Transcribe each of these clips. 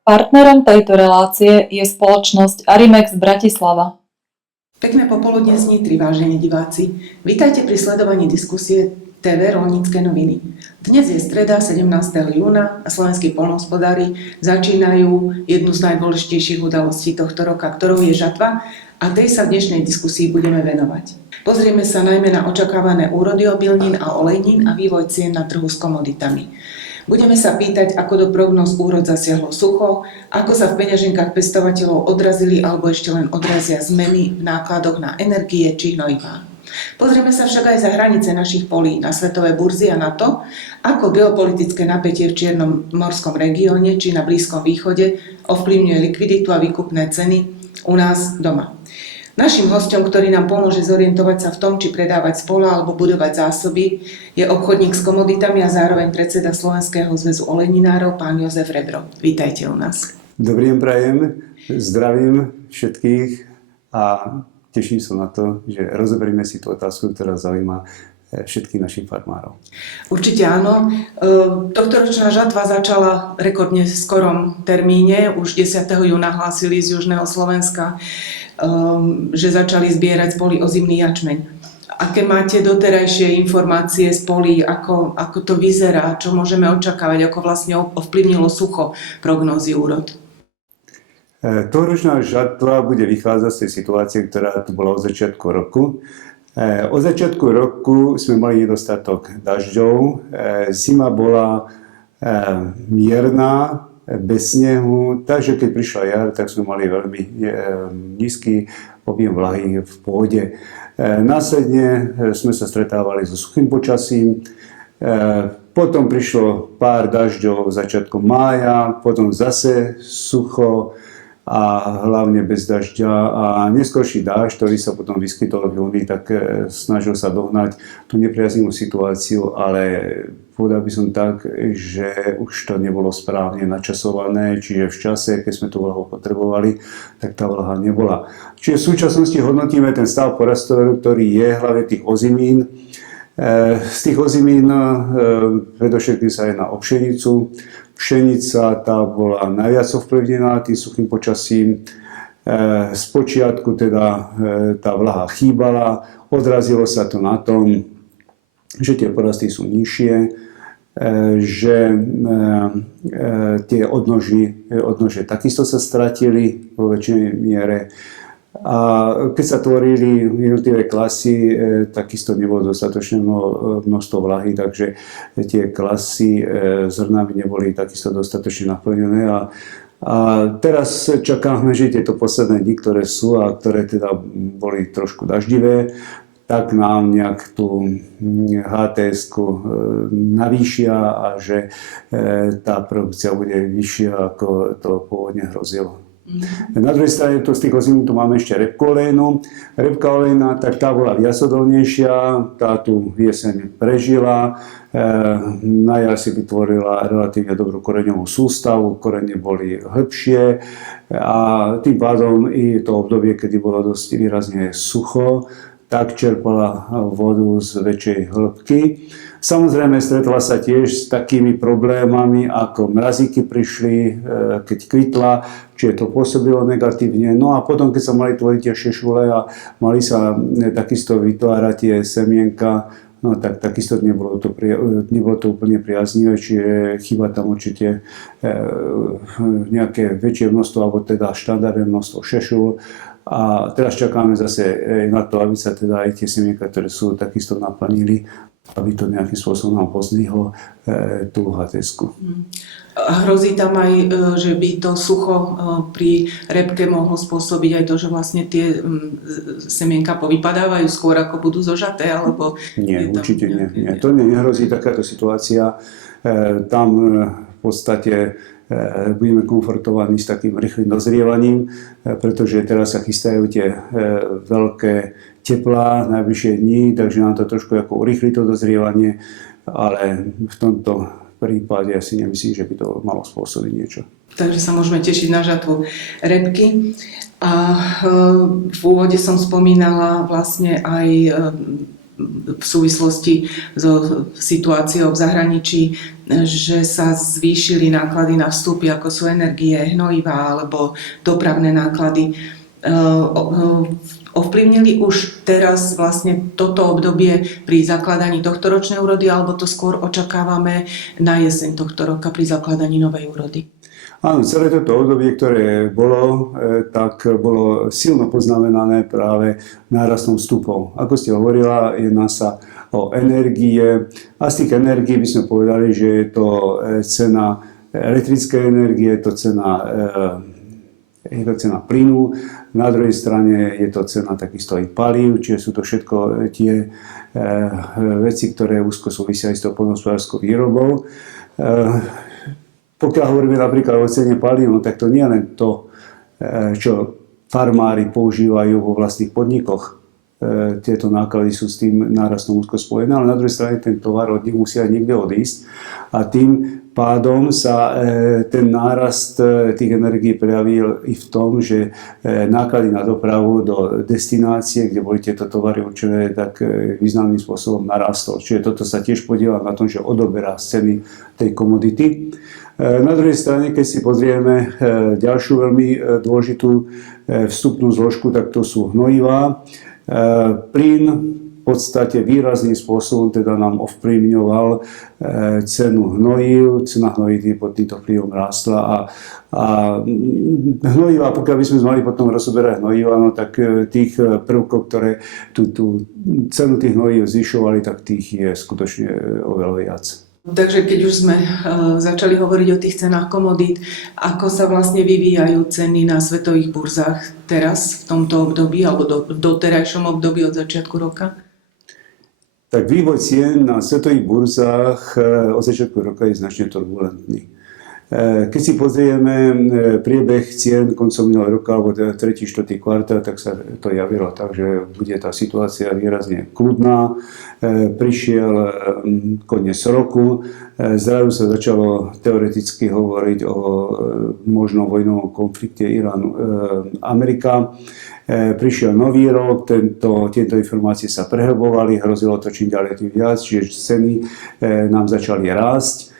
Partnerom tejto relácie je spoločnosť Arimex Bratislava. Pekné popoludne z Nitry, vážení diváci. Vítajte pri sledovaní diskusie TV Roľnícke noviny. Dnes je streda 17. júna a slovenskí poľnohospodári začínajú jednu z najdôležitejších udalostí tohto roka, ktorou je žatva, a tej sa v dnešnej diskusii budeme venovať. Pozrieme sa najmä na očakávané úrody obilnín a olejnín a vývoj cien na trhu s komoditami. Budeme sa pýtať, ako do prognóz úrod zasiahlo sucho, ako sa v peňaženkách pestovateľov odrazili alebo ešte len odrazia zmeny v nákladoch na energie či hnojivá. Pozrieme sa však aj za hranice našich polí, na svetové burzy a na to, ako geopolitické napätie v Čiernom morskom regióne či na Blízkom východe ovplyvňuje likviditu a výkupné ceny u nás doma. Naším hosťom, ktorý nám pomôže zorientovať sa v tom, či predávať z pola alebo budovať zásoby, je obchodník s komoditami a zároveň predseda Slovenského zväzu olejninárov, pán Jozef Rebro. Vítajte u nás. Dobrý deň prajem, zdravím všetkých a teším sa na to, že rozoberieme si tú otázku, ktorá zaujíma všetkých našich farmárov. Určite áno. Tohtoročná žatva začala rekordne v skorom termíne. Už 10. júna hlásili z južného Slovenska, že začali zbierať z polí ozimný jačmeň. Aké máte doterajšie informácie z polí, ako to vyzerá, čo môžeme očakávať, ako vlastne ovplyvnilo sucho prognózy úrod? Tohtoročná žatva bude vychádzať z tej situácie, ktorá tu bola od začiatku roku. Od začiatku roku sme mali nedostatok dažďov, zima bola mierna, bez snehu, takže keď prišla jar, tak sme mali veľmi nízky objem vlahy v pôde. Následne sme sa stretávali so suchým počasím, potom prišlo pár dažďov začiatkom mája, potom zase sucho a hlavne bez dažďa, a neskorší dážď, ktorý sa potom vyskytol v júni, tak snažil sa dohnať tú nepriaznivú situáciu, ale povedal by som tak, že už to nebolo správne načasované, čiže v čase, keď sme tú vlahu potrebovali, tak tá vlaha nebola. Čiže v súčasnosti hodnotíme ten stav porastového, ktorý je hlavne tých ozimín. Z tých ozimín predovšetkým sa jedná o pšenicu. Pšenica tá bola najviac ovplyvnená tým suchým počasím. Spočiatku teda tá vlaha chýbala, odrazilo sa to na tom, že tie porasty sú nižšie, že tie odnože takisto sa stratili vo väčšej miere. A keď sa tvorili jednotlivé klasy, takisto nebolo dostatočné množstvo vlahy, takže tie klasy zrnami neboli takisto dostatočne naplnené. A teraz čakáme, že tieto posledné dni, ktoré sú a ktoré teda boli trošku daždivé, tak nám nejak tú HTS-ku navýšia a že tá produkcia bude vyššia, ako to pôvodne hrozilo. Na druhej strane z tých ozimín tu máme ešte repku olejnú. Repka olejná, tak tá bola viac odolnejšia, tá tu jeseň prežila, na jar si vytvorila relatívne dobrú koreňovú sústavu, korene boli hĺbšie a tým pádom i to obdobie, kedy bolo dosť výrazne sucho, tak čerpala vodu z väčšej hĺbky. Samozrejme, stretla sa tiež s takými problémami, ako mrazíky prišli, keď kvitla, čiže to pôsobilo negatívne. No a potom, keď sa mali tvoriť tie šešule a mali sa takisto vytvárať tie semienka, no tak takisto nebolo to úplne priaznivé, čiže chýba tam určite nejaké väčšie množstvo, alebo teda štandardné množstvo šešul. A teraz čakáme zase na to, aby sa teda aj tie semienka, ktoré sú, takisto naplnili, aby to nejakým spôsobom nám pozdvihlo tú HTS-ku. A hrozí tam aj, že by to sucho pri repke mohlo spôsobiť aj to, že vlastne tie semienka povypadávajú skôr, ako budú zožaté, alebo... Nie, určite nie. To nehrozí takáto situácia. Tam v podstate budeme konfrontovaní s takým rýchlym dozrievaním, pretože teraz sa chystajú tie veľké teplá najbližšie dní, takže nám to trošku ako urýchli to dozrievanie, ale v tomto prípade ja si nemyslím, že by to malo spôsobiť niečo. Takže sa môžeme tešiť na žatvu repky. A v úvode som spomínala vlastne aj v súvislosti so situáciou v zahraničí že sa zvýšili náklady na vstupy, ako sú energie, hnojivá alebo dopravné náklady. Ovplyvnili už teraz vlastne toto obdobie pri zakladaní tohto ročnej úrody, alebo to skôr očakávame na jeseň tohto roka pri zakladaní novej úrody? Áno, celé toto obdobie, ktoré bolo, tak bolo silno poznamenané práve nárastom vstupov. Ako ste hovorila, jedná sa o energie a z tých energií by sme povedali, že je to cena elektrickej energie, je to cena plynu, na druhej strane je to cena takisto aj palív, čiže sú to všetko tie veci, ktoré úzko súvisia aj s tou poľnohospodárskou výrobou. Pokiaľ hovoríme napríklad o cene palív, tak to nie je len to, čo farmári používajú vo vlastných podnikoch. Tieto náklady sú s tým nárastom úzko spojené, ale na druhej strane ten tovar od nich musí aj niekde odísť a tým pádom sa ten nárast tých energií prejavil i v tom, že náklady na dopravu do destinácie, kde boli tieto tovary určené, tak významným spôsobom narastol. Čiže toto sa tiež podiela na tom, že odoberá z ceny tej komodity. Na druhej strane, keď si pozrieme ďalšiu veľmi dôležitú vstupnú zložku, tak to sú hnojivá. Plyn v podstate výrazným spôsobom teda nám ovplyvňoval cenu hnojív. Cena hnojív pod týmto vplyvom rástla a hnojivá, pokiaľ by sme mali potom rozoberať hnojiva, no tak tých prvkov, ktoré tú cenu tých hnojív zvyšovali, tak tých je skutočne oveľa viac. Takže keď už sme začali hovoriť o tých cenách komodít, ako sa vlastne vyvíjajú ceny na svetových burzách teraz v tomto období alebo v doterajšom období od začiatku roka? Tak vývoj cien na svetových burzách od začiatku roka je značne turbulentný. Keď si pozrieme priebeh cien koncom minulého roka alebo 3. 4. kvartál, tak sa to javilo tak, že bude tá situácia výrazne kľudná. Prišiel koniec roku, zrazu sa začalo teoreticky hovoriť o možnom vojnovom konflikte Irán-Amerika. Prišiel nový rok, tieto informácie sa prehlbovali, hrozilo to čím ďalej tým viac, čiže ceny nám začali rásť.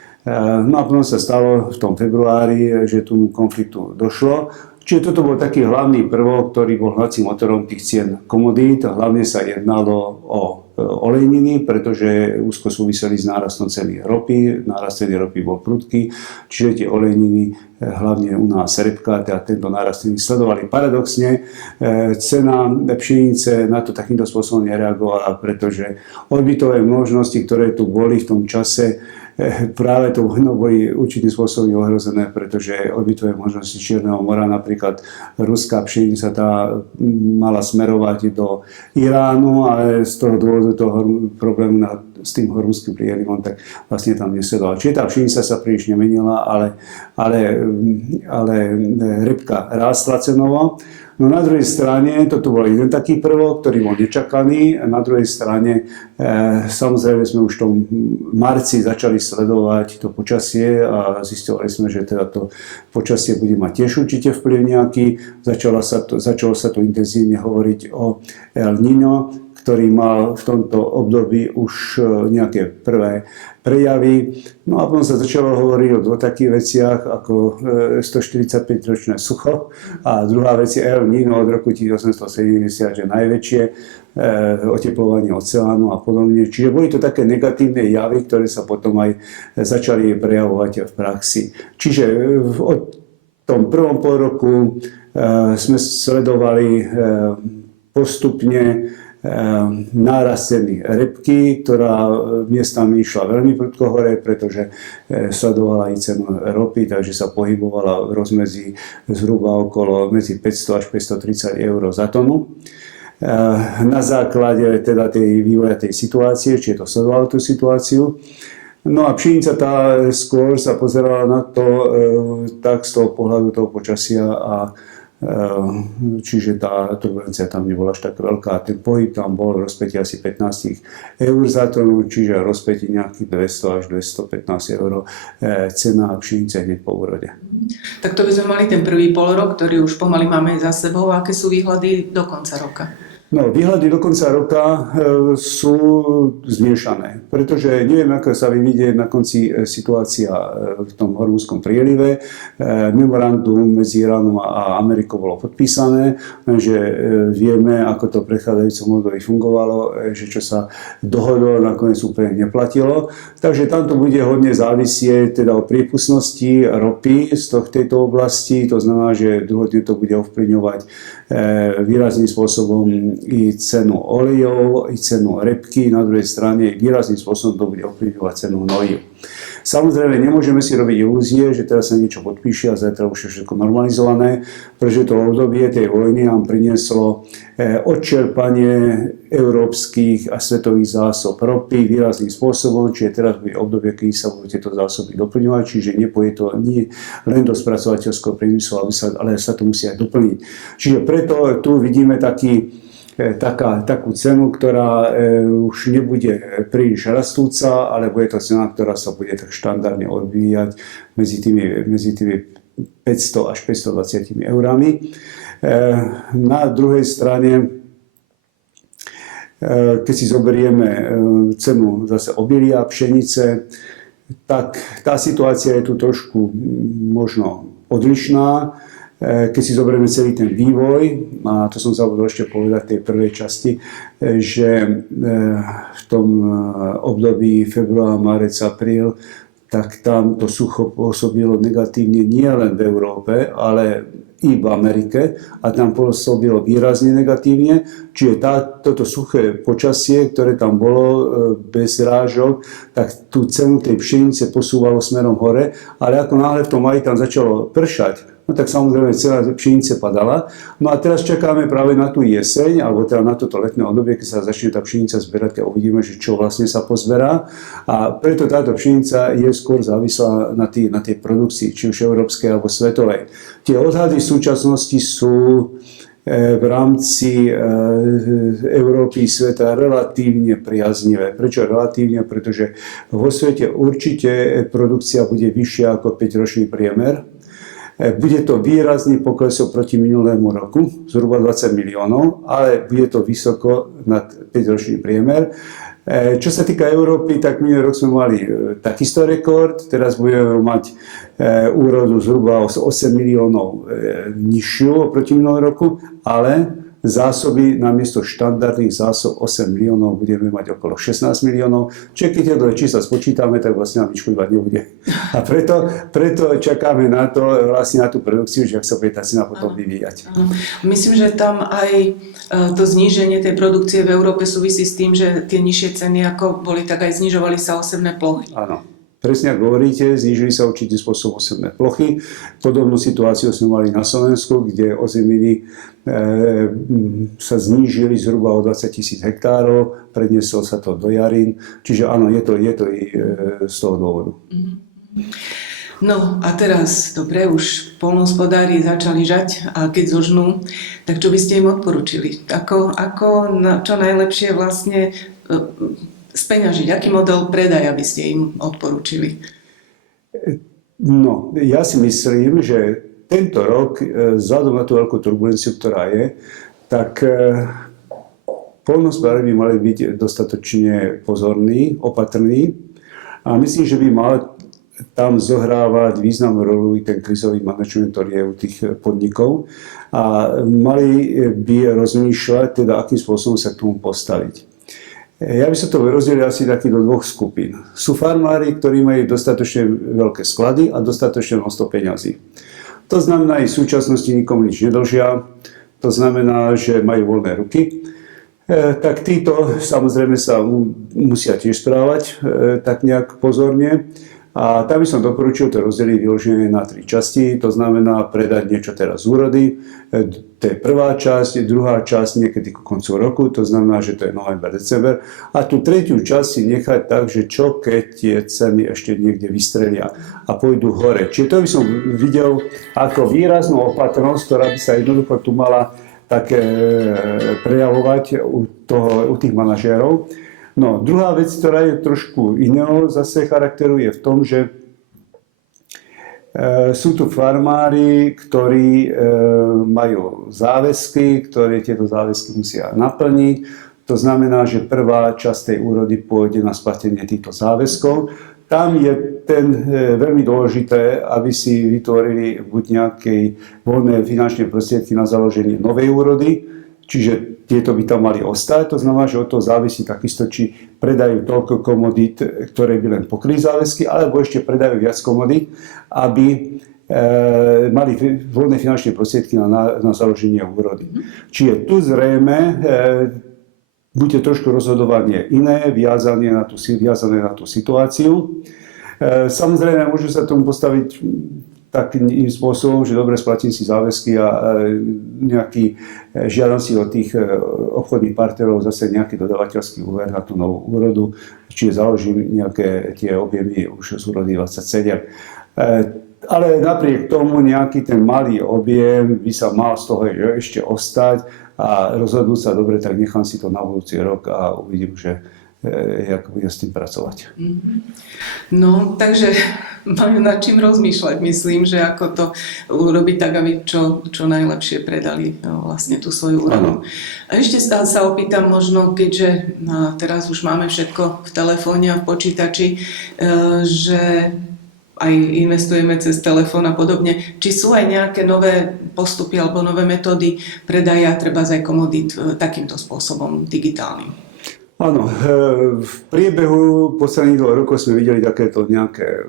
No a potom sa stalo v tom februári, že tomu konfliktu došlo. Čiže toto bol taký hlavný prvok, ktorý bol hnacím motorom tých cien komodít. Hlavne sa jednalo o olejniny, pretože úzko súviseli s nárastom ceny ropy. Nárast ceny ropy bol prudký, čiže tie olejniny, hlavne u nás repka, teda tento nárast ceny sledovali. Paradoxne, cena pšenice na to takýmto spôsobom nereagovala, pretože odbytové možnosti, ktoré tu boli v tom čase, práve to vojnou boli určitým spôsobom ohrozené, pretože odbytové možnosti Čierneho mora, napríklad ruská pšenica, tá mala smerovať do Iránu, ale z toho dôvodu toho problému s tým hormuzským prielivom, tak vlastne tam nesledovala. Čiže tá pšenica sa príliš nemenila, ale repka rástla cenovo. No na druhej strane, toto bol jeden taký prvok, ktorý bol nečakaný. Na druhej strane, samozrejme sme už v tom marci začali sledovať to počasie a zistovali sme, že teda to počasie bude mať tiež určite vplyv nejaký. Začalo sa to intenzívne hovoriť o El Niño, ktorý mal v tomto období už nejaké prvé prejavy. No a potom sa začalo hovoriť o takých veciach ako 145-ročné sucho a druhá vec je El Niño od roku 1870, že najväčšie oteplovanie oceánu a podobne. Čiže boli to také negatívne javy, ktoré sa potom aj začali prejavovať v praxi. Čiže od tom prvom polroku sme sledovali postupne nárast ceny repky, ktorá miestami išla veľmi prudko hore, pretože sledovala aj cenu ropy, takže sa pohybovala v rozmedzi zhruba okolo medzi 500 až 530 eur za tonu. Na základe teda tej vývoja tej situácie, čiže to sledovalo tú situáciu. No a pšenica tá skôr sa pozerala na to tak z toho pohľadu toho počasia a čiže tá turbulencia tam nebola až tak veľká. Ten pohyb tam bol v rozpätí asi 15 eur za tonu, čiže v rozpätí nejakých 200 až 215 eur cena pšenice hneď po úrode. Tak to by sme mali ten prvý polrok, ktorý už pomaly máme za sebou. Aké sú výhľady do konca roka? No, výhľady do konca roka sú zmiešané, pretože neviem, ako sa vyvidie na konci situácia v tom Hormuzskom prielive. Memorandum medzi Iránom a Amerikou bolo podpísané, že vieme, ako to v predchádzajúcom období fungovalo, že čo sa dohodlo, nakoniec úplne neplatilo. Takže tam to bude hodne závisieť teda o priepustnosti ropy z tejto oblasti, to znamená, že druhotne to bude ovplyvňovať výrazným spôsobom i cenu olejov, i cenu repky, na druhej strane výrazným spôsobom to bude ovplyvňovať cenu hnojív. Samozrejme, nemôžeme si robiť ilúzie, že teraz sa niečo podpíše a zajtra už je všetko normalizované, pretože to obdobie tej vojny nám prinieslo odčerpanie európskych a svetových zásob ropy výrazným spôsobom, čiže teraz bude obdobie, kedy sa budú tieto zásoby doplňovať, čiže nepôjde to nie len do spracovateľského priemyslu, ale sa to musí aj doplniť. Čiže preto tu vidíme takú cenu, ktorá už nebude príliš rastúca, ale bude to cena, ktorá sa bude tak štandardne odvíjať medzi tými 500 až 520 eurami. Na druhej strane, keď si zoberieme cenu zase obilia, pšenice, tak tá situácia je tu trošku možno odlišná. Keď si zoberieme celý ten vývoj, a to som zabudol ešte povedať v tej prvej časti, že v tom období február, marec, apríl, tak tam to sucho pôsobilo negatívne nie len v Európe, ale i v Amerike a tam pôsobilo výrazne negatívne. Čiže toto suché počasie, ktoré tam bolo bez rážok, tak tú cenu tej pšenice posúvalo smerom hore, ale ako náhle v tom maji tam začalo pršať, no tak samozrejme celá pšenice padala. No a teraz čakáme práve na tú jeseň, alebo teda na toto letné obdobie, keď sa začne tá pšenica zberať a uvidíme, že čo vlastne sa pozberá. A preto táto pšenica je skôr závislá na tej produkcii, či už európskej alebo svetovej. Tie odhady v súčasnosti sú v rámci Európy sveta relatívne priaznivé. Prečo relatívne? Pretože vo svete určite produkcia bude vyššia ako 5-ročný priemer. Bude to výrazný pokles oproti minulému roku, zhruba 20 miliónov, ale bude to vysoko nad 5-ročný priemer. Čo sa týka Európy, tak minulý rok sme mali takisto rekord, teraz budeme mať úrodu zhruba 8 miliónov nižšiu oproti minulému roku, ale zásoby namiesto štandardných zásob 8 miliónov budeme mať okolo 16 miliónov. Čiže keď tieto čísla spočítame, tak vlastne nám nič chýbať nebude. A preto čakáme na to, vlastne na tú produkciu, že ak sa bude tá cena potom vyvíjať. Myslím, že tam aj to zníženie tej produkcie v Európe súvisí s tým, že tie nižšie ceny ako boli, tak aj znižovali sa osemné plochy. Áno. Presne ako hovoríte, znížili sa určitým spôsobom osemné plochy. Podobnú situáciu sme mali na Slovensku, kde ozeminy sa znížili zhruba o 20 000 hektárov, prednieslo sa to do jarín, čiže áno, je to i z toho dôvodu. No a teraz, dobre, už poľnohospodári začali žať a keď zožnú, tak čo by ste im odporučili? Ako čo najlepšie vlastne speňažiť? Aký model predaja by ste im odporúčili? No, ja si myslím, že tento rok, vzhľadom na tú veľkú turbulenciu, ktorá je, tak poľnohospodári by mali byť dostatočne pozorní, opatrní a myslím, že by mal tam zohrávať významnú rolu i ten krízový manažment, ktorý je u tých podnikov a mali by rozmýšľať, teda akým spôsobom sa k tomu postaviť. Ja by som to rozdelil asi taký do dvoch skupín. Sú farmári, ktorí majú dostatočne veľké sklady a dostatočne množstvo peňazí. To znamená, aj v súčasnosti nikomu nič nedlžia, to znamená, že majú voľné ruky. Tak títo samozrejme sa musia tiež správať tak nejak pozorne. A tam by som doporučil to rozdeliť vyloženie na 3 časti, to znamená predať niečo teraz z úrody, to je prvá časť, druhá časť niekedy ku koncu roku, to znamená, že to je november, december a tú tretiu časť si nechať tak, že čo keď tie ceny ešte niekde vystrelia a pôjdu hore. Čiže to by som videl ako výraznú opatrnosť, ktorá by sa jednoducho tu mala tak prejavovať u tých manažérov. No, druhá vec, ktorá je trošku iného zase charakteru, je v tom, že Sú tu farmári, ktorí majú záväzky, ktoré tieto záväzky musia naplniť. To znamená, že prvá časť tej úrody pôjde na splatenie týchto záväzkov. Tam je veľmi dôležité, aby si vytvorili buď nejaké voľné finančné prostriedky na založenie novej úrody, čiže tieto by tam mali ostať. To znamená, že od toho závisí takisto, či predajú toľko komodít, ktoré by len pokryli záväzky, alebo ešte predajú viac komodít, aby mali voľné finančné prostriedky na založenie úrody. Čiže tu zrejme bude trošku rozhodovanie iné, viazané na tú situáciu. Samozrejme, môžu sa tomu postaviť takým spôsobom, že dobre, splatím si záväzky a nejaký žiadam si od tých obchodných partnerov zase nejaký dodavateľský úver na tú novú úrodu, čiže založím nejaké tie objemy už z úrody 27. Ale napriek tomu nejaký ten malý objem by sa mal z toho ešte ostať a rozhodnúť sa, dobre, tak nechám si to na budúci rok a uvidím, že jak budem s tým pracovať. No, takže majú nad čím rozmýšľať. Myslím, že ako to urobiť tak, aby čo najlepšie predali vlastne tú svoju úrodu. A ešte sa opýtam možno, keďže teraz už máme všetko v telefóne a v počítači, že aj investujeme cez telefón a podobne. Či sú aj nejaké nové postupy alebo nové metódy predaja treba aj komodít takýmto spôsobom digitálnym? Áno, v priebehu posledných 2 rokov sme videli takéto nejaké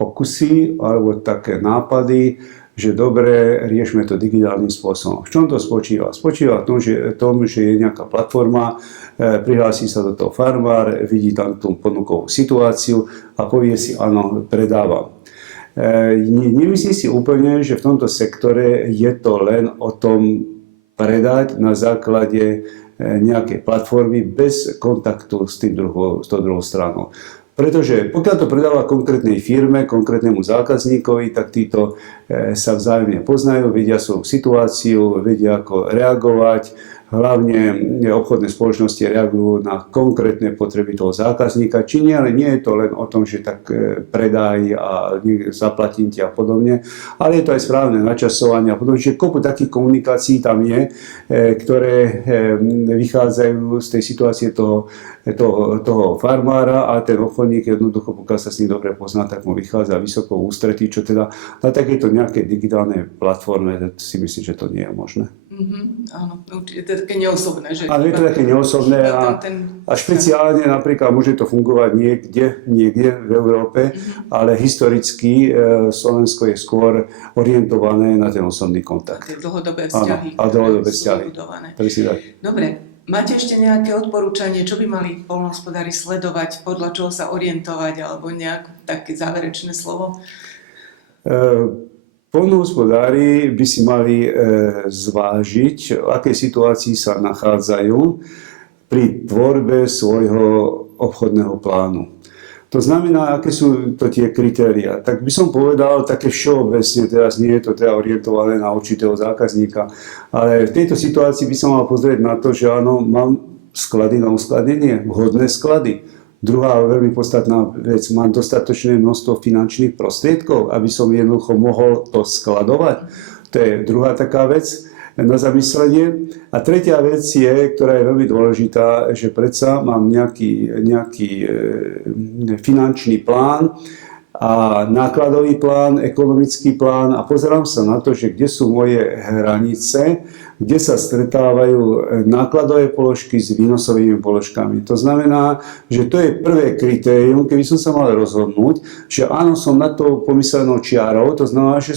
pokusy alebo také nápady, že dobre, riešme to digitálnym spôsobom. V čom to spočíva? Spočíva v tom, že je nejaká platforma, prihlási sa do toho farmár, vidí tam tú ponukovú situáciu a povie si, áno, predávam. Nemyslím si úplne, že v tomto sektore je to len o tom predať na základe nejakej platformy bez kontaktu s tou druhou stranou. Pretože pokiaľ to predáva konkrétnej firme, konkrétnemu zákazníkovi, tak títo sa vzájomne poznajú, vedia svoju situáciu, vedia ako reagovať. Hlavne obchodné spoločnosti reagujú na konkrétne potreby toho zákazníka. Či nie, ale nie je to len o tom, že tak predaj a zaplatím ti a podobne, ale je to aj správne načasovanie a podobne. Čiže kopu takých komunikácií tam je, ktoré vychádzajú z tej situácie toho farmára a ten obchodník jednoducho, pokiaľ sa s ním dobre pozná, tak mu vychádza vysoko v ústretí, čo teda na takejto nejakej digitálnej platforme si myslím, že to nie je možné. Áno, určite to je také neosobné. Že áno, je to také neosobné a špeciálne napríklad môže to fungovať niekde v Európe, ale historicky Slovensko je skôr orientované na ten osobný kontakt. Tie dlhodobé vzťahy. Áno, a dlhodobé vzťahy. Dobre, máte ešte nejaké odporúčanie, čo by mali poľnohospodári sledovať, podľa čoho sa orientovať, alebo nejaké také záverečné slovo? Poľnohospodári by si mali zvážiť, v akej situácii sa nachádzajú pri tvorbe svojho obchodného plánu. To znamená, aké sú to tie kritériá. Tak by som povedal také všeobecne, teraz nie je to teda orientované na určitého zákazníka, ale v tejto situácii by som mal pozrieť na to, že áno, mám sklady na uskladnenie, vhodné sklady. Druhá veľmi podstatná vec, mám dostatočné množstvo finančných prostriedkov, aby som jednoducho mohol to skladovať. To je druhá taká vec na zamyslenie. A tretia vec je, ktorá je veľmi dôležitá, že predsa mám nejaký finančný plán a nákladový plán, ekonomický plán a pozerám sa na to, že kde sú moje hranice, kde sa stretávajú nákladové položky s výnosovými položkami. To znamená, že to je prvé kritérium, keby som sa mal rozhodnúť, že áno, som na to pomyslenou čiarou, to znamená, že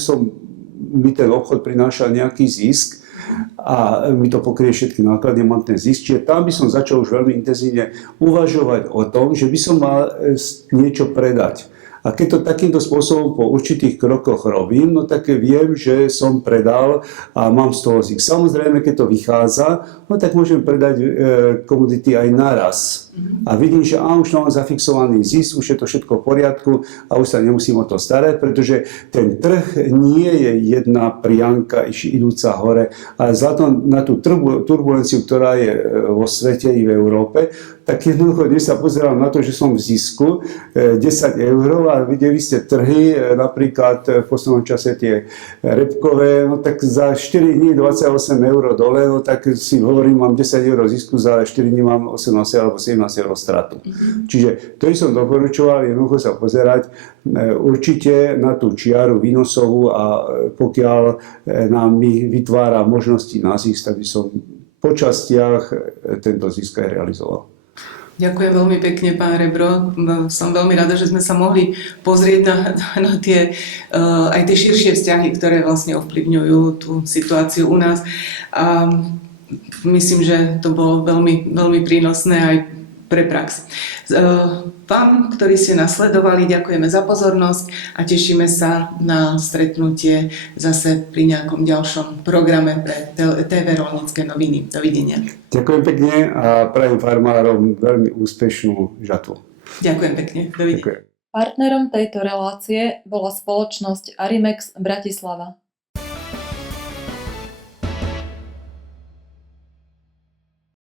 mi ten obchod prináša nejaký zisk a mi to pokrie všetky náklady, mám ten zisk. Čiže tam by som začal už veľmi intenzívne uvažovať o tom, že by som mal niečo predať. A keď to takýmto spôsobom po určitých krokoch robím, no tak viem, že som predal a mám z toho zisk. Samozrejme, keď to vychádza, no tak môžem predať komodity aj naraz. A vidím, že už mám zafixovaný zisk, už je to všetko v poriadku a už sa nemusím o to starať, pretože ten trh nie je jedna prianka idúca hore, ale vzhľadom na tú turbulenciu, ktorá je vo svete i v Európe, tak jednoducho, dnes sa pozerám na to, že som v zisku 10 eur a videli ste trhy, napríklad v poslednom čase tie repkové, no tak za 4 dní 28 eur dole, no tak si hovorím, mám 10 eur zisku, za 4 dní mám 18 alebo 17 eur stratu. Čiže to som doporučoval jednoducho sa pozerať určite na tú čiaru výnosovú a pokiaľ nám vytvára možnosti na zisk, tak by som po častiach tento zisk aj realizoval. Ďakujem veľmi pekne, pán Rebro. Som veľmi rada, že sme sa mohli pozrieť na tie, aj tie širšie vzťahy, ktoré vlastne ovplyvňujú tú situáciu u nás. A myslím, že to bolo veľmi, veľmi prínosné aj pre prax. Vám, ktorí ste nás sledovali, ďakujeme za pozornosť a tešíme sa na stretnutie zase pri nejakom ďalšom programe pre TV Roľnícke noviny. Dovidenia. Ďakujem pekne a prajem farmárom veľmi úspešnú žatvu. Ďakujem pekne. Dovidenia. Ďakujem. Partnerom tejto relácie bola spoločnosť Arimex Bratislava.